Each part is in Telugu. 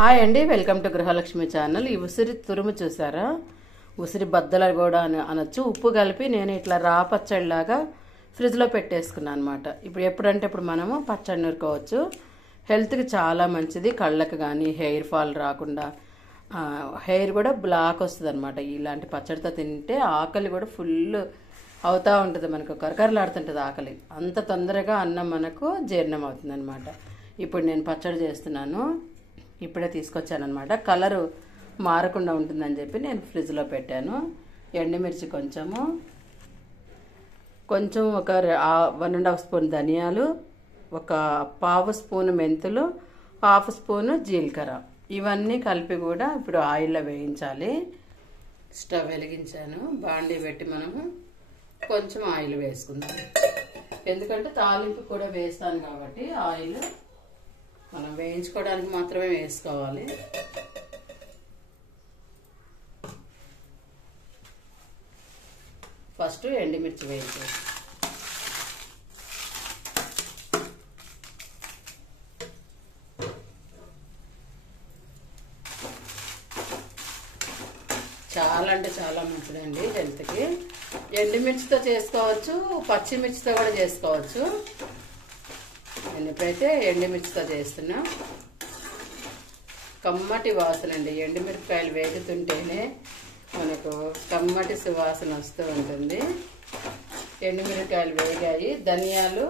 హాయ్ అండి, వెల్కమ్ టు గృహలక్ష్మి ఛానల్. ఈ ఉసిరి తురుము చూసారా? ఉసిరి బద్దలు కూడా అనొచ్చు. ఉప్పు కలిపి నేను ఇట్లా రా పచ్చడిలాగా ఫ్రిడ్జ్లో పెట్టేసుకున్నాను అనమాట. ఇప్పుడు ఎప్పుడంటే ఇప్పుడు మనము పచ్చడి నూరుకోవచ్చు. హెల్త్కి చాలా మంచిది. కళ్ళకు కానీ హెయిర్ ఫాల్ రాకుండా, హెయిర్ కూడా బ్లాక్ వస్తుంది అనమాట. ఇలాంటి పచ్చడితో తింటే ఆకలి కూడా ఫుల్ అవుతూ ఉంటుంది, మనకు కరకరలాడుతుంటుంది ఆకలి. అంత తొందరగా అన్నం మనకు జీర్ణం అవుతుంది అనమాట. ఇప్పుడు నేను పచ్చడి చేస్తున్నాను. ఇప్పుడే తీసుకొచ్చాను అనమాట. కలరు మారకుండా ఉంటుందని చెప్పి నేను ఫ్రిడ్జ్లో పెట్టాను. ఎండుమిర్చి కొంచెం ఒక 1.5 స్పూన్ ధనియాలు, ఒక 1/2 స్పూన్ మెంతులు, 1/2 స్పూను జీలకర్ర, ఇవన్నీ కలిపి కూడా ఇప్పుడు ఆయిల్లో వేయించాలి. స్టవ్ వెలిగించాను. బాండీ పెట్టి మనము కొంచెం ఆయిల్ వేసుకుందాం. ఎందుకంటే తాలింపు కూడా వేస్తాను కాబట్టి ఆయిల్ మనం వేయించుకోవడానికి మాత్రమే వేసుకోవాలి. ఫస్ట్ ఎండుమిర్చి వేయించాలి. చాలా అంటే చాలా మంచిదండి హెల్త్కి. ఎండుమిర్చితో చేసుకోవచ్చు, పచ్చిమిర్చితో కూడా చేసుకోవచ్చు. నేను ఇప్పుడైతే ఎండుమిర్చితో చేస్తున్నా. కమ్మటి వాసన అండి. ఎండుమిరపకాయలు వేగుతుంటేనే మనకు కమ్మటి సువాసన వస్తూ ఉంటుంది. ఎండుమిరపకాయలు వేగాయి. ధనియాలు,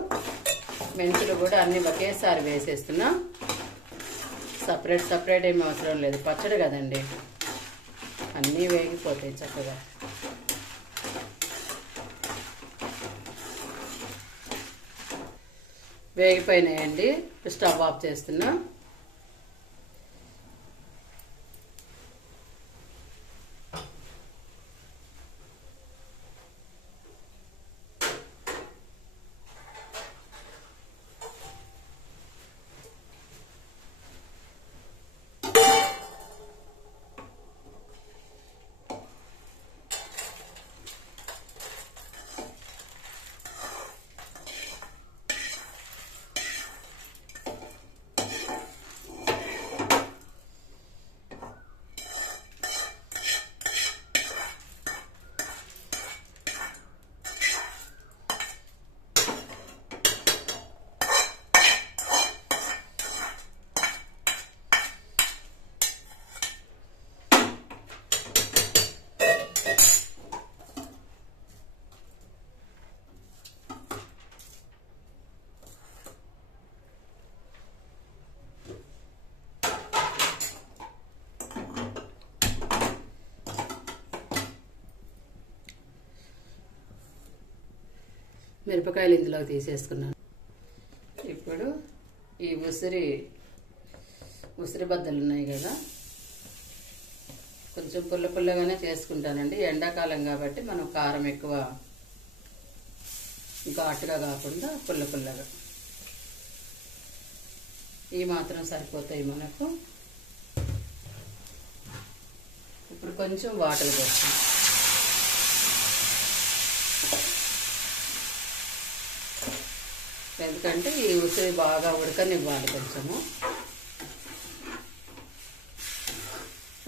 మెంతులు కూడా అన్ని ఒకేసారి వేసేస్తున్నా. సపరేట్ ఏమీ అవసరం లేదు, పచ్చడి కదండి, అన్నీ వేగిపోతాయి చక్కగా. వేగిపోయినాయండి. స్టవ్ ఆఫ్ చేస్తున్నా. మిరపకాయలు ఇందులోకి తీసేసుకున్నాను. ఇప్పుడు ఈ ఉసిరి బద్దలు ఉన్నాయి కదా, కొంచెం పుల్లగానే చేసుకుంటానండి. ఎండాకాలం కాబట్టి మనం కారం ఎక్కువ ఘాటుగా కాకుండా పుల్లగా ఈ మాత్రం సరిపోతాయి మనకు. ఇప్పుడు కొంచెం వాటర్ పోస్తాం. ఎందుకంటే ఈ ఉసిరి బాగా ఉడకనివ్వాలి కొంచెము.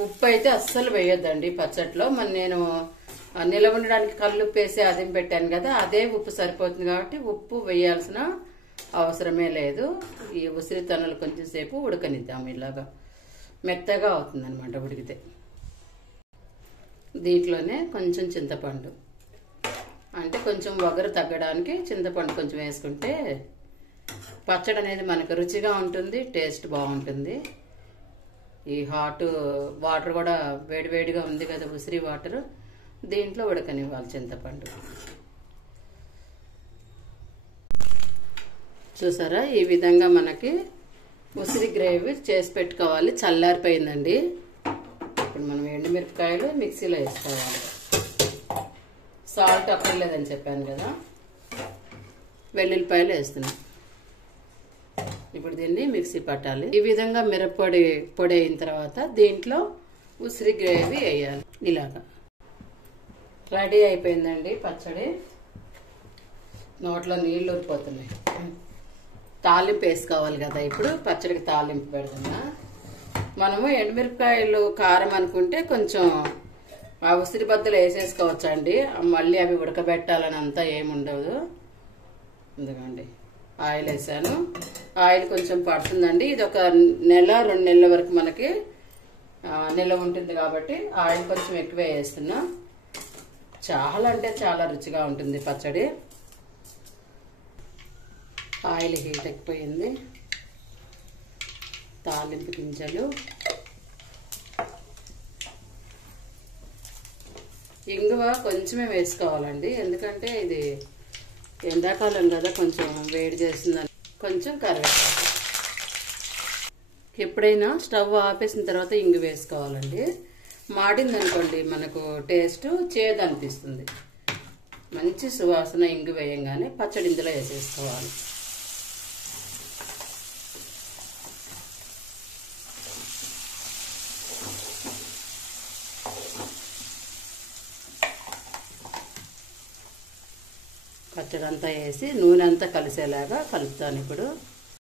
ఉప్పు అయితే అస్సలు వేయొద్దండి పచ్చట్లో. నేను నిలవ ఉండడానికి కల్లుప్పు వేసి అదిం పెట్టాను కదా, అదే ఉప్పు సరిపోతుంది కాబట్టి ఉప్పు వేయాల్సిన అవసరమే లేదు. ఈ ఉసిరి తొనలు కొంచెం సేపు ఉడకనిద్దాము. ఇలాగా మెత్తగా అవుతుంది అనమాట ఉడికితే. దీంట్లోనే కొంచెం చింతపండు, అంటే కొంచెం వగరు తగ్గడానికి చింతపండు కొంచెం వేసుకుంటే పచ్చడి అనేది మనకు రుచిగా ఉంటుంది, టేస్ట్ బాగుంటుంది. ఈ హాట్ వాటర్ కూడా వేడిగా ఉంది కదా, ఉసిరి వాటర్, దీంట్లో ఉడకనివ్వాలి చింతపండు. చూసారా, ఈ విధంగా మనకి ఉసిరి గ్రేవీ చేసి పెట్టుకోవాలి. చల్లారిపోయిందండి. ఇప్పుడు మనం ఎండుమిరపకాయలు మిక్సీలో వేసుకోవాలి. సాల్ట్ అక్కర్లేదని చెప్పాను కదా, వెల్లుల్లిపాయలు వేస్తున్నాం. ఇప్పుడు దీన్ని మిక్సీ పట్టాలి. ఈ విధంగా పొడి అయిన తర్వాత దీంట్లో ఉసిరి గ్రేవీ వేయాలి. ఇలాగా రెడీ అయిపోయిందండి పచ్చడి. నోట్లో నీళ్ళు ఊరిపోతున్నాయి. తాలింపు వేసుకోవాలి కదా. ఇప్పుడు పచ్చడికి తాలింపు పెడదామా. మనము ఎండుమిరపకాయలు కారం అనుకుంటే కొంచెం ఆ ఉసిరి బద్దలు వేసేసుకోవచ్చు అండి. మళ్ళీ అవి ఉడకబెట్టాలని అంతా ఏముండదు. ఎందుకండి ఆయిల్ వేసాను. ఆయిల్ కొంచెం పడుతుందండి. ఇది ఒక నెల 2 నెలల వరకు మనకి నిల్వ ఉంటుంది కాబట్టి ఆయిల్ కొంచెం ఎక్కువే వేస్తున్నా. చాలా అంటే చాలా రుచిగా ఉంటుంది పచ్చడి. ఆయిల్ హీట్ ఎక్కువైంది. తాలింపు గింజలు, ఇంగువ కొంచెమే వేసుకోవాలండి. ఎందుకంటే ఇది ఎండాకాలం కదా, కొంచెం వేడి చేస్తుందని. కొంచెం కరివేపాకు. ఎప్పుడైనా స్టవ్ ఆపేసిన తర్వాత ఇంగు వేసుకోవాలండి. మాడింది అనుకోండి మనకు టేస్ట్ చేదు అనిపిస్తుంది. మంచి సువాసన ఇంగు వేయంగానే పచ్చడి ఇందులో వేసేసుకోవాలి. పచ్చడి అంతా వేసి నూనె అంతా కలిసేలాగా కలుపుతాను ఇప్పుడు.